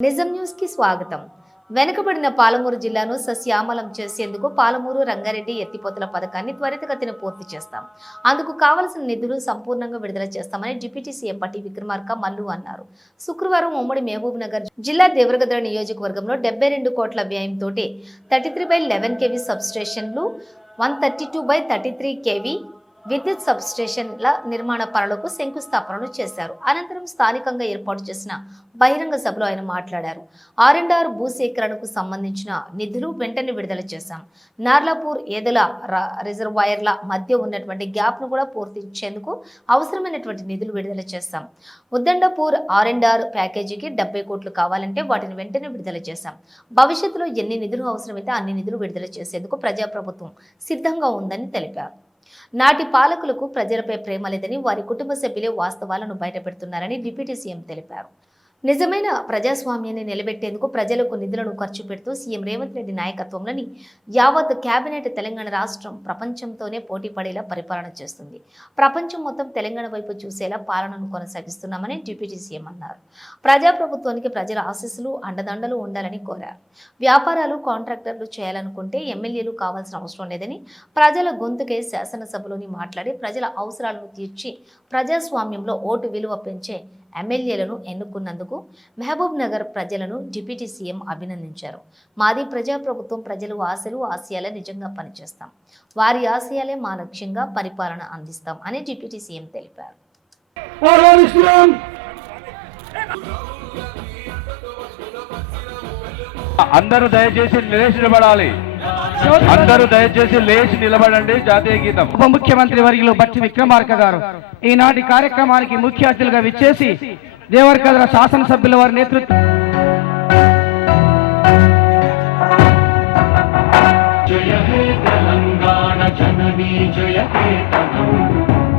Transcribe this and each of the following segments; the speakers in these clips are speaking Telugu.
నిజం న్యూస్ కి స్వాగతం. వెనుకబడిన పాలమూరు జిల్లాను సస్యామలం చేసేందుకు పాలమూరు రంగారెడ్డి ఎత్తిపోతల పథకాన్ని త్వరితగతిన పూర్తి చేస్తాం. అందుకు కావలసిన నిధులు సంపూర్ణంగా విడుదల చేస్తామని డిప్యూటీ సీఎం పట్టి విక్రమార్క మల్లు అన్నారు. శుక్రవారం ఉమ్మడి మహబూబ్ నగర్ జిల్లా దేవరగద్ర నియోజకవర్గంలో 72 కోట్ల వ్యయంతో 33/11 kV సబ్స్టేషన్లు, 132/33 kV విద్యుత్ సబ్స్టేషన్ల నిర్మాణ పనులకు శంకుస్థాపనలు చేశారు. అనంతరం స్థానికంగా ఏర్పాటు చేసిన బహిరంగ సభలో ఆయన మాట్లాడారు. R&R భూసేకరణకు సంబంధించిన నిధులు వెంటనే విడుదల చేశాం. నార్లాపూర్ ఏదల రిజర్వాయర్ల మధ్య ఉన్నటువంటి గ్యాప్ ను కూడా పూర్తించేందుకు అవసరమైనటువంటి నిధులు విడుదల చేశాం. ఉద్దండపూర్ R&R ప్యాకేజీకి 70 కోట్లు కావాలంటే వాటిని వెంటనే విడుదల చేశాం. భవిష్యత్తులో ఎన్ని నిధులు అవసరమైతే అన్ని నిధులు విడుదల చేసేందుకు ప్రజాప్రభుత్వం సిద్ధంగా ఉందని తెలిపారు. నాటి పాలకులకు ప్రజలపై ప్రేమ లేదని, వారి కుటుంబ సభ్యులే వాస్తవాలను బయటపెడుతున్నారని డిప్యూటీ సీఎం తెలిపారు. నిజమైన ప్రజాస్వామ్యాన్ని నిలబెట్టేందుకు ప్రజలకు నిధులను ఖర్చు పెడుతూ సీఎం రేవంత్ రెడ్డి నాయకత్వంలోని యావత్ కేబినెట్ తెలంగాణ రాష్ట్రం ప్రపంచంతోనే పోటీ పడేలా పరిపాలన చేస్తుంది. ప్రపంచం మొత్తం తెలంగాణ వైపు చూసేలా పాలనను కొనసాగిస్తున్నామని డిప్యూటీ సీఎం అన్నారు. ప్రజాప్రభుత్వానికి ప్రజల ఆశీస్సులు అండదండలు ఉండాలని కోరారు. వ్యాపారాలు కాంట్రాక్టర్లు చేయాలనుకుంటే ఎమ్మెల్యేలు కావాల్సిన అవసరం లేదని, ప్రజల గొంతుకే శాసనసభలోని మాట్లాడి ప్రజల అవసరాలను తీర్చి ప్రజాస్వామ్యంలో ఓటు విలువ పెంచే ఎమ్మెల్యేలను ఎన్నుకున్నందుకు మహబూబ్ నగర్ ప్రజలను డిప్యూటీ సీఎం అభినందించారు. మాది ప్రజాప్రభుత్వం, ప్రజలు ఆశలు ఆశయాలే నిజంగా పనిచేస్తాం, వారి ఆశయాలే మా లక్ష్యంగా పరిపాలన అందిస్తాం అని డిప్యూటీ సీఎం తెలిపారు. అందరూ దయచేసి లేచి నిలబడాలి. అందరూ దయచేసి లేచి నిలబడండి. జాతీయ గీతం. ఉప ముఖ్యమంత్రి వర్యులు బట్టి విక్రమార్క గారు ఈనాటి కార్యక్రమానికి ముఖ్య అతిథులుగా విచ్చేసి దేవరకద్ర శాసనసభ్యుల వారి నేతృత్వం జయ హే తెలంగాణ జననీ జయ కేతనం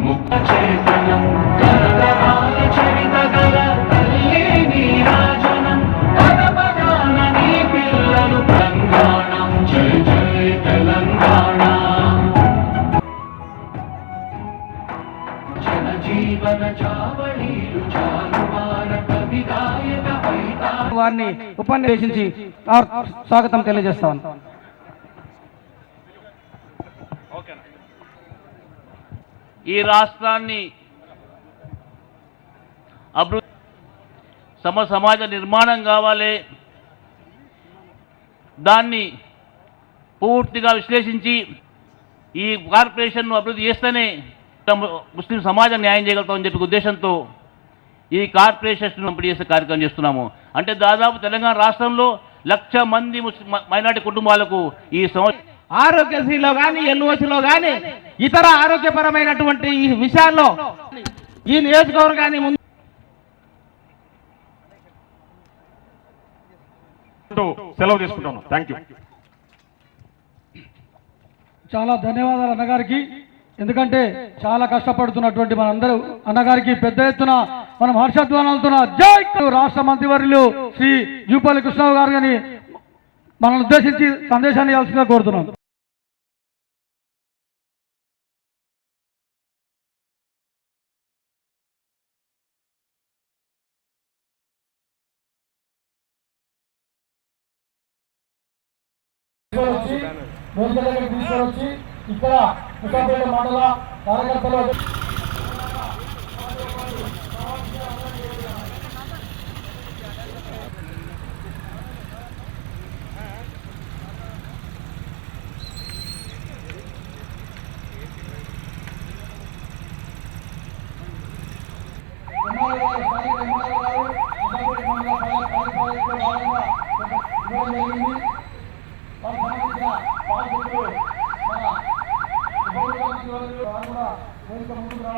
ముక్త చేతనం కరతరాల చరిత గల తల్లి నీరాజనం పదపదాన నీ పిల్లలు తెలంగాణ జయ జయ తెలంగాణ జనజీవన చావళీలు చాలువార కవి గాయక వైతా వారిని ఉపన్యసించి స్వాగతం తెలియజేస్తాను. ఈ రాష్ట్రాన్ని అభివృద్ధి సమాజ నిర్మాణం కావాలి. దాన్ని పూర్తిగా విశ్లేషించి ఈ కార్పొరేషన్ను అభివృద్ధి చేస్తేనే ముస్లిం సమాజం న్యాయం చేయగలుగుతామని చెప్పి ఉద్దేశంతో ఈ కార్పొరేషన్ పంపిణీ చేసే కార్యక్రమం చేస్తున్నాము. అంటే దాదాపు తెలంగాణ రాష్ట్రంలో 1,00,000 మంది మైనారిటీ కుటుంబాలకు ఈ సంవత్సరం ఆరోగ్యశ్రీలో కానీ, ఎల్ఓసిలో కానీ, ఇతర ఆరోగ్యపరమైనటువంటి ఈ విషయాల్లో ఈ నియోజకవర్గాన్ని ముందు సెలవు తీసుకుంటాను. Thank you. చాలా ధన్యవాదాలు అన్నగారికి. ఎందుకంటే చాలా కష్టపడుతున్నటువంటి మనందరూ అన్నగారికి పెద్ద ఎత్తున మనం హర్షధ్వానాలతో జై రాష్ట్ర మంత్రివర్యులు శ్రీ జూపల్లి కృష్ణరావు గారు గారిని మనల్ని ఉద్దేశించి సందేశాన్ని ఇవ్వాల్సిందిగా కోరుతున్నాం. తీసుకొచ్చి ఇక్కడ ముసాపేట మండల కార్యకర్తలు ముందుకు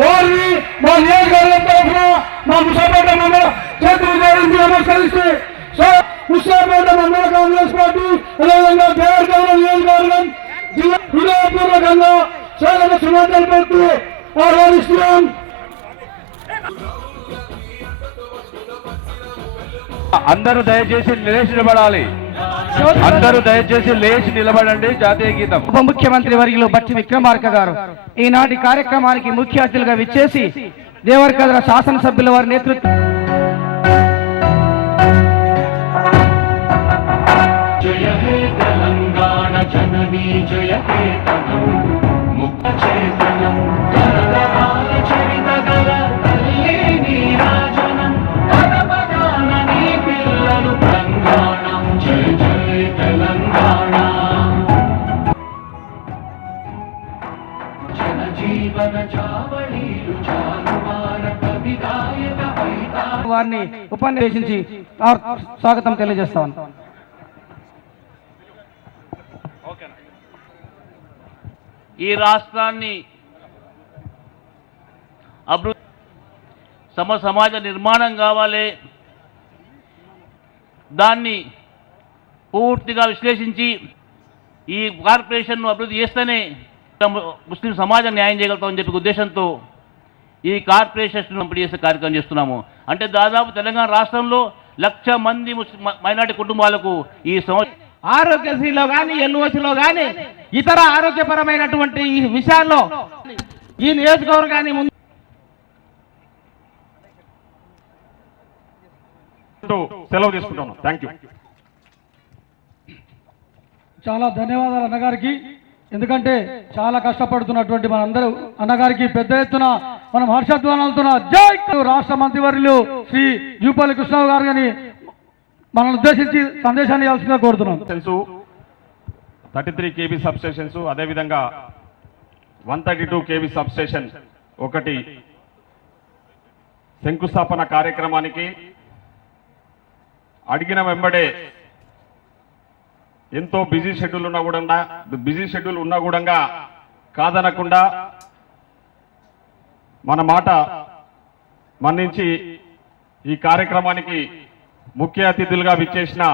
వారిని మా నియోజకవర్గం తరఫున మా ముసాపేట మండల చేతులు జోడించి నమస్కరిస్తే ముసాపేట మండల కాంగ్రెస్ పార్టీ అదేవిధంగా దేవరగౌడ నియోజకవర్గం జిల్లా హృదయపూర్వకంగా స్వాగత సుమాంతలు పెడుతూ ఆహ్వానిస్తున్నాం. అందరూ దయచేసి లేచి నిలబడాలి. అందరూ దయచేసి లేచి నిలబడండి. జాతీయ గీతం. ఉప ముఖ్యమంత్రి వర్యులు బట్టి విక్రమార్క గారు ఈనాటి కార్యక్రమానికి ముఖ్య అతిథులుగా విచ్చేసి దేవరకద్ర శాసనసభ్యుల వారి నేతృత్వం జయ హే తెలంగాణ జననీ జయ కేతనం ముక్త చేతనం తరతరాల చరిత గల తల్లి నీరాజనం పరపదాన నీ పిల్లలు తెలంగాణ జయ జయ తెలంగాణ జనజీవన చావళీలు చాలువారక విదాయక వైతా వారిని ఉపన్యసించి స్వాగతం తెలియజేస్తాను. ఈ రాష్ట్రాన్ని అభివృద్ధి సమాజ నిర్మాణం కావాలి. దాన్ని పూర్తిగా విశ్లేషించి ఈ కార్పొరేషన్ను అభివృద్ధి చేస్తేనే ముస్లిం సమాజం న్యాయం చేయగలుగుతామని చెప్పి ఉద్దేశంతో ఈ కార్పొరేషన్ పంపిణీ చేసే కార్యక్రమం చేస్తున్నాము. అంటే దాదాపు తెలంగాణ రాష్ట్రంలో 1,00,000 మంది మైనార్టీ కుటుంబాలకు ఈ సంవత్సరం ఆరోగ్యశ్రీలో కానీ ఎల్ఓసిలో కానీ ఇతర ఆరోగ్యపరమైనటువంటి ఈ విషయాల్లో ఈ నియోజకవర్గాన్ని ముందు సెలవు తీసుకుంటాను. Thank you. చాలా ధన్యవాదాలు అన్నగారికి. ఎందుకంటే చాలా కష్టపడుతున్నటువంటి మనందరూ అన్నగారికి పెద్ద ఎత్తున మనం హర్షధ్వానాలతో జై రాష్ట్ర మంత్రివర్యులు శ్రీ జూపల్లి కృష్ణరావు గారు గారిని మనల్ని ఉద్దేశించి సందేశాన్ని ఇవ్వాల్సిందిగా కోరుతున్నాం. 33 kV సబ్ స్టేషన్స్, అదేవిధంగా 132 kV సబ్ స్టేషన్ ఒకటి శంకుస్థాపన కార్యక్రమానికి అడిగిన వెంబడే ఎంతో బిజీ షెడ్యూల్ ఉన్నా కూడా కాదనకుండా మన మాట మన్నించి ఈ కార్యక్రమానికి ముఖ్య అతిథులుగా విచ్చేసిన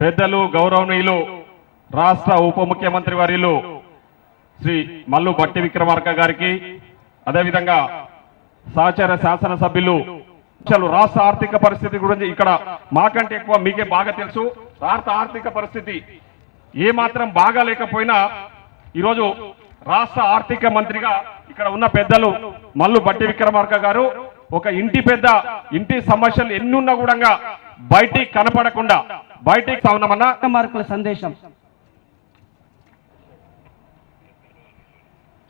పెద్దలు గౌరవనీయులు రాష్ట్ర ఉప ముఖ్యమంత్రి వర్యులు శ్రీ మల్లు బట్టి విక్రమార్క గారికి, అదేవిధంగా సహచర శాసనసభ్యులు రాష్ట్ర ఆర్థిక పరిస్థితి గురించి ఇక్కడ మాకంటే ఎక్కువ మీకే బాగా తెలుసు. రాష్ట్ర ఆర్థిక పరిస్థితి ఏ మాత్రం బాగా లేకపోయినా ఈరోజు రాష్ట్ర ఆర్థిక మంత్రిగా ఇక్కడ ఉన్న పెద్దలు మల్లు బట్టి విక్రమార్క గారు ఒక ఇంటి సమస్యలు ఎన్నున్నా కూడా బయటికి కనపడకుండా బయటికి ఉన్నామన్నా మార్కుల సందేశం.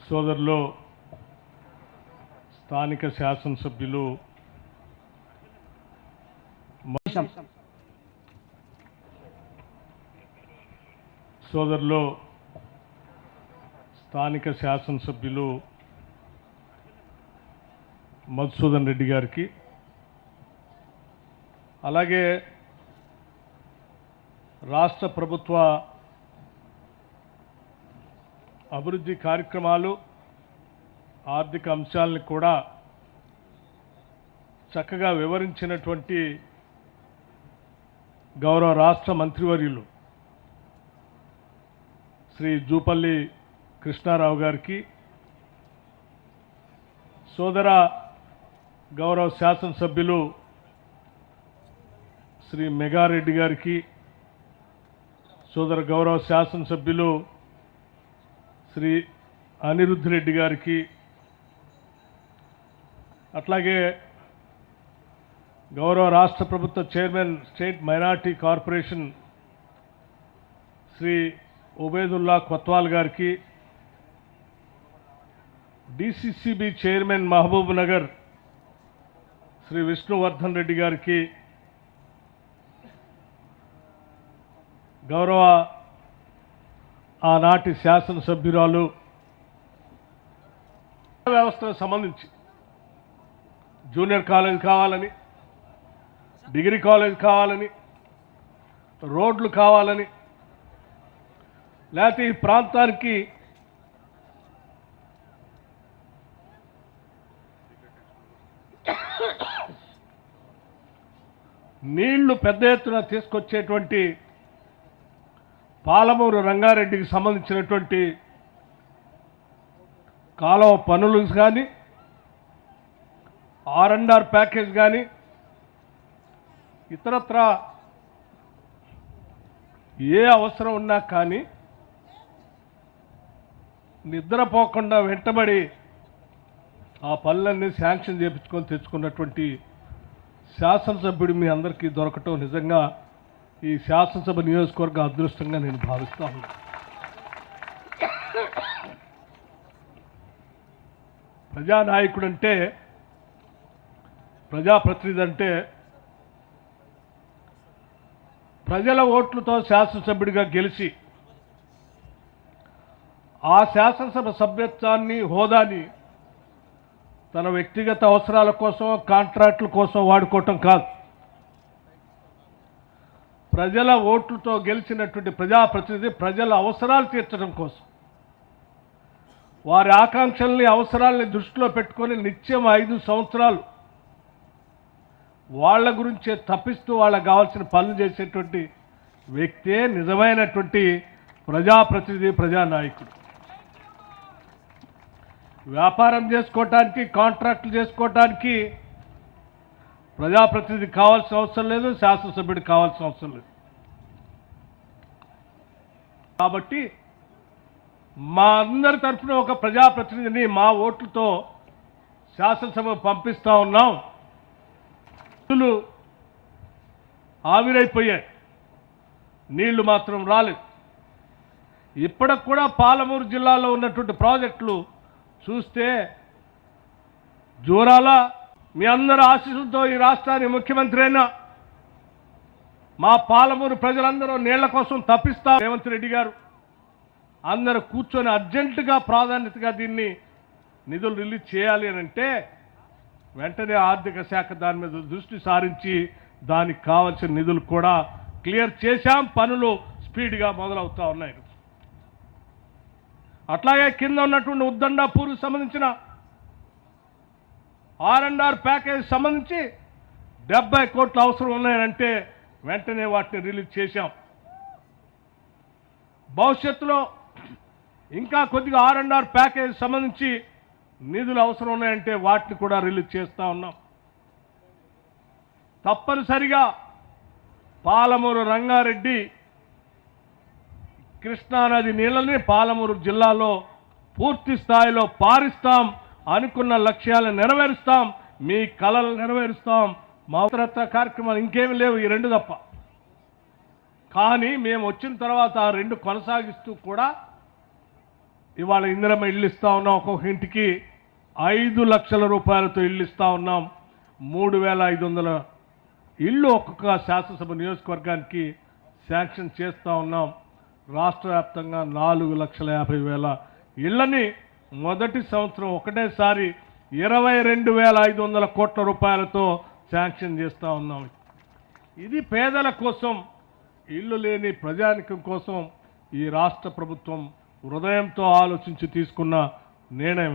సోదరులు స్థానిక శాసనసభ్యులు మధుసూదన్ రెడ్డి గారికి, అలాగే రాష్ట్ర ప్రభుత్వ అభివృద్ధి కార్యక్రమాలు ఆర్థిక అంశాలను కూడా చక్కగా వివరించినటువంటి గౌరవ రాష్ట్ర మంత్రివర్యులు శ్రీ జూపల్లి కృష్ణారావు గారికి, సోదర గౌరవ శాసనసభ్యులు శ్రీ మెగారెడ్డి గారికి, సోదర గౌరవ శాసనసభ్యులు శ్రీ అనిరుద్ధ్ రెడ్డి గారికి, అట్లాగే గౌరవ రాష్ట్ర ప్రభుత్వ chairman state minority corporation Shri Ubedulla Kotwal గారికి, DCCB chairman Mahbubnagar Shri Vishnuvardhan Reddy గారికి, గౌరవ ఆనాటి శాసనసభ్యురాలు వ్యవస్థకు సంబంధించి జూనియర్ కాలేజ్ కావాలని, డిగ్రీ కాలేజ్ కావాలని, రోడ్లు కావాలని, లేకపోతే ఈ ప్రాంతానికి నీళ్లు పెద్ద ఎత్తున తీసుకొచ్చేటువంటి పాలమూరు రంగారెడ్డికి సంబంధించినటువంటి కాలువ పనులు కానీ, R&R ప్యాకేజ్ కానీ, ఇతరత్ర ఏ అవసరం ఉన్నా కానీ నిద్రపోకుండా వెంటబడి ఆ పనులన్నీ శాంక్షన్ చేయించుకొని తెచ్చుకున్నటువంటి శాసనసభ్యుడు మీ అందరికీ దొరకటం నిజంగా ఈ శాసనసభ నియోజకవర్గ అదృష్టంగా నేను భావిస్తా ఉన్నాను. ప్రజానాయకుడు అంటే, ప్రజాప్రతినిధి అంటే ప్రజల ఓట్లతో శాసనసభ్యుడిగా గెలిచి ఆ శాసనసభ సభ్యత్వాన్ని, హోదాని తన వ్యక్తిగత అవసరాల కోసం, కాంట్రాక్టుల కోసం వాడుకోవటం కాదు. ప్రజల ఓట్లతో గెలిచినటువంటి ప్రజాప్రతినిధి ప్రజల అవసరాలు తీర్చడం కోసం, వారి ఆకాంక్షల్ని, అవసరాలని దృష్టిలో పెట్టుకొని నిత్యం 5 సంవత్సరాలు వాళ్ళ గురించే తప్పిస్తూ వాళ్ళకు కావాల్సిన పనులు చేసేటువంటి వ్యక్తే నిజమైనటువంటి ప్రజాప్రతినిధి, ప్రజానాయకుడు. వ్యాపారం చేసుకోవటానికి, కాంట్రాక్టులు చేసుకోవటానికి ప్రజాప్రతినిధి కావాల్సిన అవసరం లేదు, శాసనసభ్యుడు కావాల్సిన అవసరం లేదు. కాబట్టి మా అందరి తరఫున ఒక ప్రజాప్రతినిధిని మా ఓట్లతో శాసనసభకు పంపిస్తా ఉన్నాం. నిధులు ఆవిరైపోయాయి, నీళ్లు మాత్రం రాలేదు. ఇప్పటికి కూడా పాలమూరు జిల్లాలో ఉన్నటువంటి ప్రాజెక్టులు చూస్తే జోరాల మీ అందరి ఆశీస్సులతో ఈ రాష్ట్రానికి ముఖ్యమంత్రి అయినా మా పాలమూరు ప్రజలందరూ నీళ్ల కోసం తప్పిస్తారు. రేవంత్ రెడ్డి గారు అందరూ కూర్చొని అర్జెంటుగా ప్రాధాన్యతగా దీన్ని నిధులు రిలీజ్ చేయాలి అని అంటే వెంటనే ఆర్థిక శాఖ దాని మీద దృష్టి సారించి దానికి కావాల్సిన నిధులు కూడా క్లియర్ చేశాం. పనులు స్పీడ్గా మొదలవుతూ ఉన్నాయి. అట్లాగే కింద ఉన్నటువంటి ఉద్దండాపూర్కి సంబంధించిన R&R ప్యాకేజ్ సంబంధించి 70 కోట్ల అవసరం ఉన్నాయంటే వెంటనే వాటిని రిలీజ్ చేశాం. భవిష్యత్తులో ఇంకా కొద్దిగా R&R ప్యాకేజ్ సంబంధించి నిధులు అవసరం ఉన్నాయంటే వాటిని కూడా రిలీజ్ చేస్తూ ఉన్నాం. తప్పనిసరిగా పాలమూరు రంగారెడ్డి కృష్ణానది నీళ్ళని పాలమూరు జిల్లాలో పూర్తి స్థాయిలో పారిస్తాం. అనుకున్న లక్ష్యాలను నెరవేరుస్తాం, మీ కలలు నెరవేరుస్తాం. మా ఉత్తరత్వ కార్యక్రమాలు ఇంకేమీ లేవు, ఈ 2 తప్ప. కానీ మేము వచ్చిన తర్వాత ఆ 2 కొనసాగిస్తూ కూడా ఇవాళ ఇందిరమ్మ ఇల్లు ఇస్తా ఉన్నాం. ఒక్కొక్క ఇంటికి 5 లక్షల రూపాయలతో ఇల్లు ఇస్తా ఉన్నాం. 3,500 ఇళ్ళు ఒక్కొక్క శాసనసభ నియోజకవర్గానికి శాంక్షన్ చేస్తూ ఉన్నాం. రాష్ట్ర వ్యాప్తంగా 4,50,000 ఇళ్లని మొదటి సంవత్సరం ఒకటేసారి 22,500 కోట్ల రూపాయలతో శాంక్షన్ చేస్తూ ఉన్నాం. ఇది పేదల కోసం, ఇల్లు లేని ప్రజానికం కోసం ఈ రాష్ట్ర ప్రభుత్వం హృదయంతో ఆలోచించి తీసుకున్న నిర్ణయం.